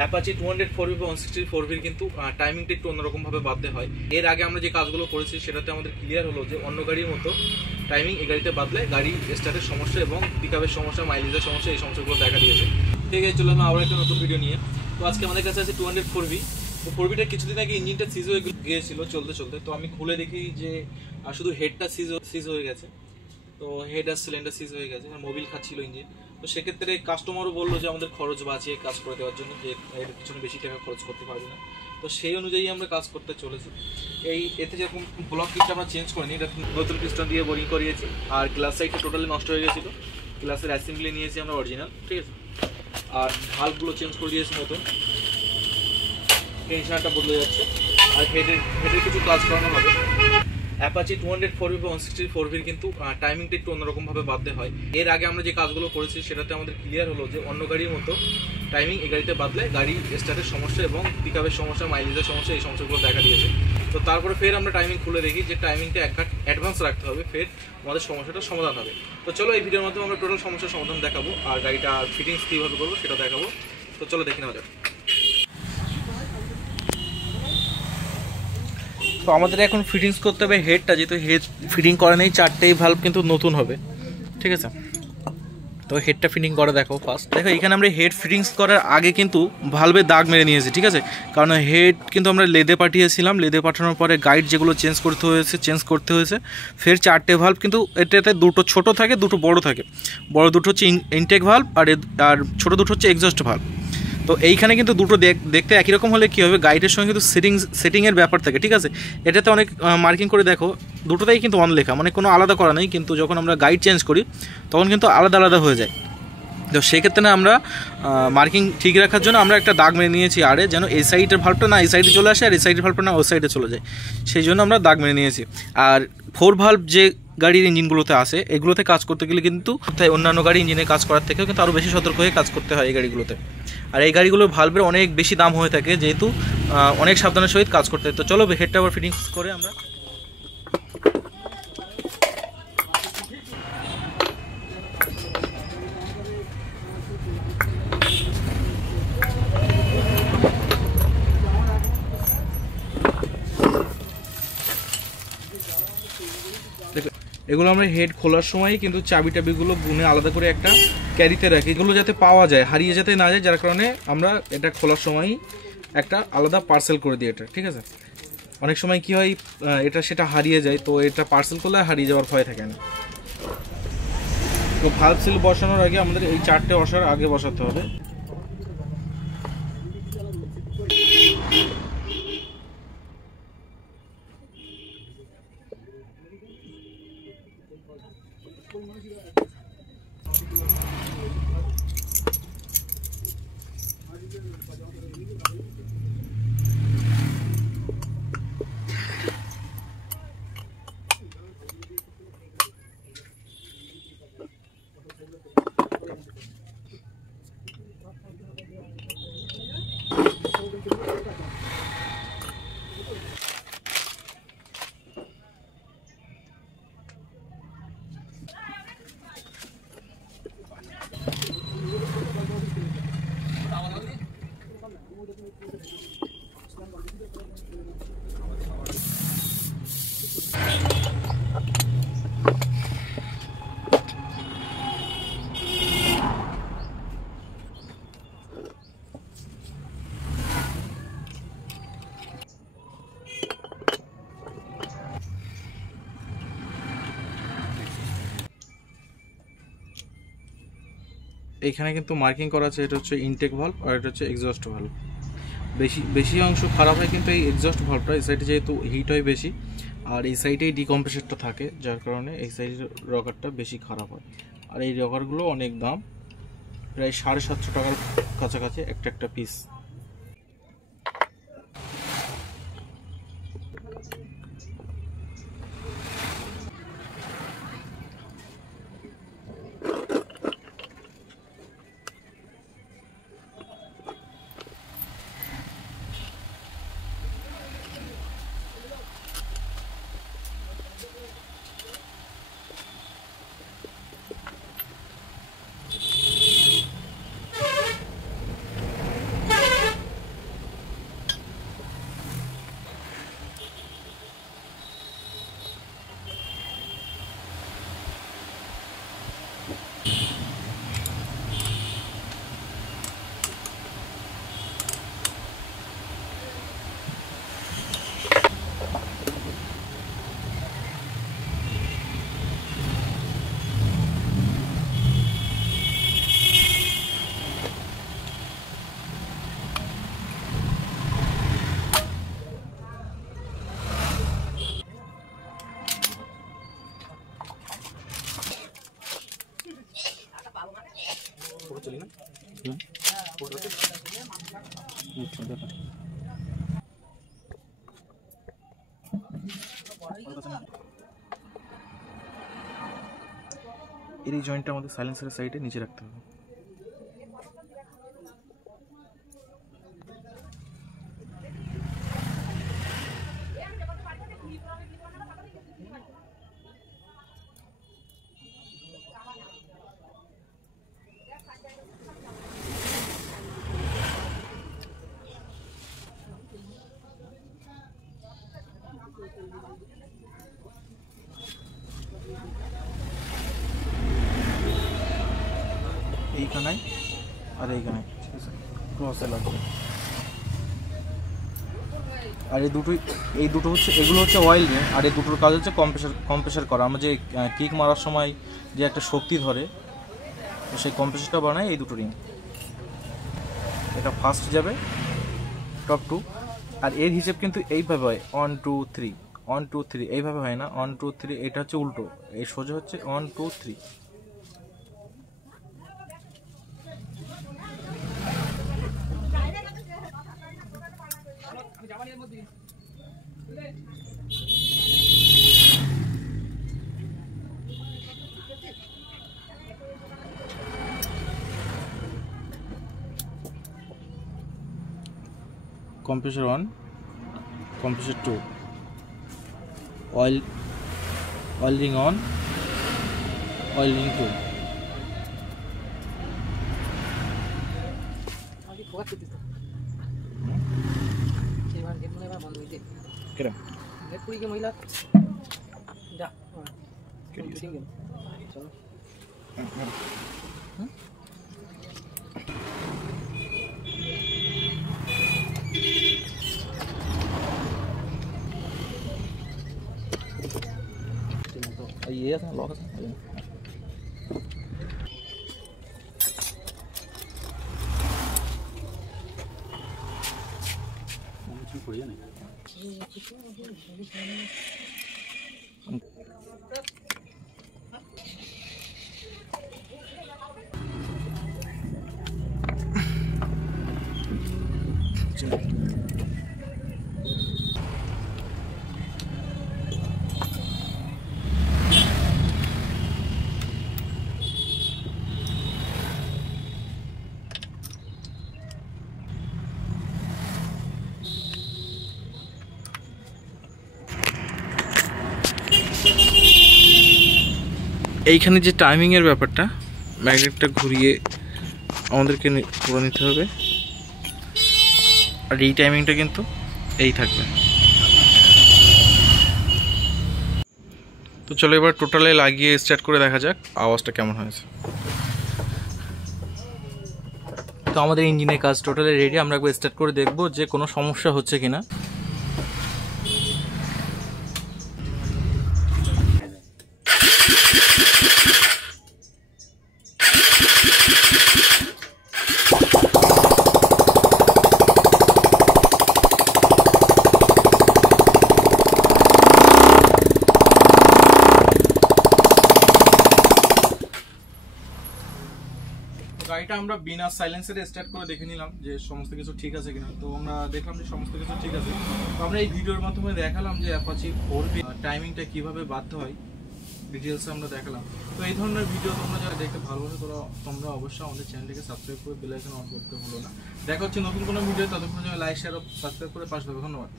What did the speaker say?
Apache 204V বা 164V কিন্তু টাইমিংটা একটু অন্যরকমভাবে বাদতে হয়। এর আগে আমরা যে কাজগুলো করেছি সেটাতে আমাদের ক্লিয়ার হলো যে অন্য গাড়ির মতো টাইমিং এই গাড়িতে বাদলে গাড়ি স্টার্টের সমস্যা এবং পিকআপের সমস্যা, মাইলেজের সমস্যা, এই সমস্যাগুলো দেখা দিয়েছে। ঠিক আছে, চলো আবার একটা নতুন ভিডিও নিয়ে। তো আজকে আমাদের কাছে আছে 204V। তো 4Vটা কিছুদিন আগে ইঞ্জিনটা সিজ হয়ে গিয়েছিল চলতে চলতে। তো আমি খুলে দেখি যে শুধু হেডটা সিজ হয়ে গেছে। তো হেড আর সিলিন্ডার সিজ হয়ে গেছে, মোবিল খাচ্ছিল ইঞ্জিন। তো সেক্ষেত্রে কাস্টমারও বললো যে আমাদের খরচ বাঁচিয়ে কাজ করে দেওয়ার জন্য, যে এর পিছনে বেশি টাকা খরচ করতে পারবে না। তো সেই অনুযায়ী আমরা কাজ করতে চলেছি। এতে যেরকম ব্লক কিটটা আমরা চেঞ্জ করিনি, এটা নতুন পিস্টন দিয়ে বোরিং করিয়েছি। আর গ্লাস সাইডটা টোটালি নষ্ট হয়ে গেছিলো, গ্লাসের অ্যাসেম্বলি নিয়েছি আমরা অরিজিনাল, ঠিক আছে। আর ভাল্বগুলো চেঞ্জ করে দিয়েছি নতুন, টেনশনটা বদলে যাচ্ছে। আর হেডের কিছু কাজ করানো হবে। অ্যাপাচি 204V বা 164V কিন্তু টাইমিংটা একটু অন্যরকমভাবে বাদতে হয়। এর আগে আমরা যে কাজগুলো করেছি সেটাতে আমাদের ক্লিয়ার হলো যে অন্য গাড়ির মতো টাইমিং এই গাড়িতে বাদলে গাড়ি স্টার্টের সমস্যা এবং পিকআপের সমস্যা, মাইলেজের সমস্যা, এই সমস্যাগুলো দেখা দিয়েছে। তো তারপরে ফের আমরা টাইমিং খুলে দেখি যে টাইমিংটা এক কাট অ্যাডভান্স রাখতে হবে, ফের আমাদের সমস্যাটার সমাধান হবে। তো চলো এই ভিডিওর মাধ্যমে আমরা টোটাল সমস্যার সমাধান দেখাবো, আর গাড়িটা ফিটিংস কীভাবে করবো সেটা দেখাবো। তো চলো দেখে নেওয়া যাক। তো আমাদের এখন ফিটিংস করতে হবে হেডটা, যেহেতু হেড ফিটিং করা নেই, চারটেই ভাল্ব কিন্তু নতুন হবে, ঠিক আছে। তো হেডটা ফিটিং করে দেখো ফার্স্ট। দেখো এখানে আমরা হেড ফিটিংস করার আগে কিন্তু ভাল্বে দাগ মেরে নিয়েছি, ঠিক আছে। কারণ হেড কিন্তু আমরা লেদে পাঠিয়েছিলাম, লেদে পাঠানোর পরে গাইড যেগুলো চেঞ্জ করতে হয়েছে। ফের চারটে ভাল্ব কিন্তু এটাতে দুটো ছোট থাকে, দুটো বড় থাকে। বড় দুটো হচ্ছে ইনটেক ভাল্ব, আর ছোটো দুটো হচ্ছে এক্সস্ট ভাল্ব। তো এইখানে কিন্তু দুটো দেখতে একই রকম হলে কী হবে, গাইডের সঙ্গে কিন্তু সেটিংয়ের ব্যাপার থাকে, ঠিক আছে। এটাতে অনেক মার্কিং করে দেখো, দুটোতেই কিন্তু অন লেখা, মানে কোনো আলাদা করা নেই। কিন্তু যখন আমরা গাইড চেঞ্জ করি তখন কিন্তু আলাদা আলাদা হয়ে যায়। তো সেক্ষেত্রে আমরা মার্কিং ঠিক রাখার জন্য আমরা একটা দাগ মেরে নিয়েছি, আরে যেন এই সাইডের ভাল্বটা না এই সাইডে চলে আসে, আর এই সাইডের ভাল্বটা না ওই সাইডে চলে যায়, সেই জন্য আমরা দাগ মেরে নিয়েছি। আর 4 ভাল্ব যে গাড়ির ইঞ্জিনগুলোতে আসে, এগুলোতে কাজ করতে গেলে কিন্তু তাই অন্যান্য গাড়ি ইঞ্জিনে কাজ করার থেকেও কিন্তু আরও বেশি সতর্ক হয়ে কাজ করতে হয় এই গাড়িগুলোতে। আর এই গাড়িগুলোর ভাল্বের অনেক বেশি দাম হয়ে থাকে, যেহেতু অনেক সাবধানের সহিত কাজ করতে হয়। তো চলো হেডটা আবার ফিটিংস করে আমরা এগুলো আমরা হেড খোলার সময় কিন্তু চাবিগুলো গুনে আলাদা করে একটা ক্যারিতে রাখি, এগুলো যাতে পাওয়া যায়, হারিয়ে যাতে না যায়, যার কারণে আমরা এটা খোলার সময় একটা আলাদা পার্সেল করে দিই এটা, ঠিক আছে। অনেক সময় কি হয়, সেটা হারিয়ে যায়, তো এটা পার্সেল করলে হারিয়ে যাওয়ার ভয় থাকে না। তো ভাল্ব সিল বসানোর আগে আমাদের এই চারটে ওয়াশার আগে বসাতে হবে। এখানে কিন্তু মার্কিং করা আছে, এটা হচ্ছে ইনটেক ভাল্ব আর এটা হচ্ছে এক্সস্ট ভাল্ব। বেশি অংশ খারাপ হয় কিন্তু এই এক্সস্ট ভাল্বটা, এই সাইডে যেহেতু হিট হয় বেশি, আর এই সাইডেই ডিকম্প্রেসারটা থাকে, যার কারণে এই সাইডের রকারটা বেশি খারাপ হয়। আর এই রকারগুলো অনেক দাম, প্রায় 750 টাকার কাছাকাছি একটা পিস। এই জয়েন্টটা আমাদের সাইলেন্সারের সাইডে নিচে রাখতে হবে। এইখানে আর এইখানে ঠিক আছে, ক্রসে লাগবে। আর এই দুটো হচ্ছে, এগুলো হচ্ছে অয়েল রিং, আর এই দুটোর কাজ হচ্ছে কম্প্রেসার করা। আমরা যে কিক মারার সময় যে একটা শক্তি ধরে, তো সেই কম্প্রেসারটা বানায় এই দুটো রিং। এটা ফার্স্ট যাবে টপ টু, আর এর হিসেব কিন্তু এইভাবে হয় 1 2 3 1 2 3, এইভাবে হয় না 1 2 3, এটা হচ্ছে উল্টো, এই সোজা হচ্ছে 1 2 3। Compressor 1, compressor 2, oil ring on, oil ring 2. Iya, lo kan. এইখানে যে টাইমিংয়ের ব্যাপারটা, ম্যাগনেটটা ঘুরিয়ে আমাদেরকে করে নিতে হবে, আর এই টাইমিংটা কিন্তু এই থাকবে। তো চলো এবার টোটালে লাগিয়ে স্টার্ট করে দেখা যাক আওয়াজটা কেমন হয়েছে। তো আমাদের ইঞ্জিনের কাজ টোটালি রেডি, আমরা একবার স্টার্ট করে দেখবো যে কোনো সমস্যা হচ্ছে কিনা। গাড়িটা আমরা বিনা সাইলেন্সারে স্টার্ট করে দেখে নিলাম যে সমস্ত কিছু ঠিক আছে কিনা। তো আমরা দেখলাম যে সমস্ত কিছু ঠিক আছে। তো আমরা এই ভিডিওর মাধ্যমে দেখালাম যে অ্যাপাচি 4B টাইমিংটা কিভাবে বাধ্য হয়, ডিটেলসে আমরা দেখালাম। তো এই ধরনের ভিডিও তোমরা যারা দেখতে ভালোবাসো তোমরা অবশ্যই আমাদের চ্যানেলটিকে সাবস্ক্রাইব করে বেল আইকন অন করতে ভুলো না। দেখা হচ্ছে নতুন কোনো ভিডিও, ততক্ষণ লাইক শেয়ার ও সাবস্ক্রাইব করে পাশে থাকো। ধন্যবাদ।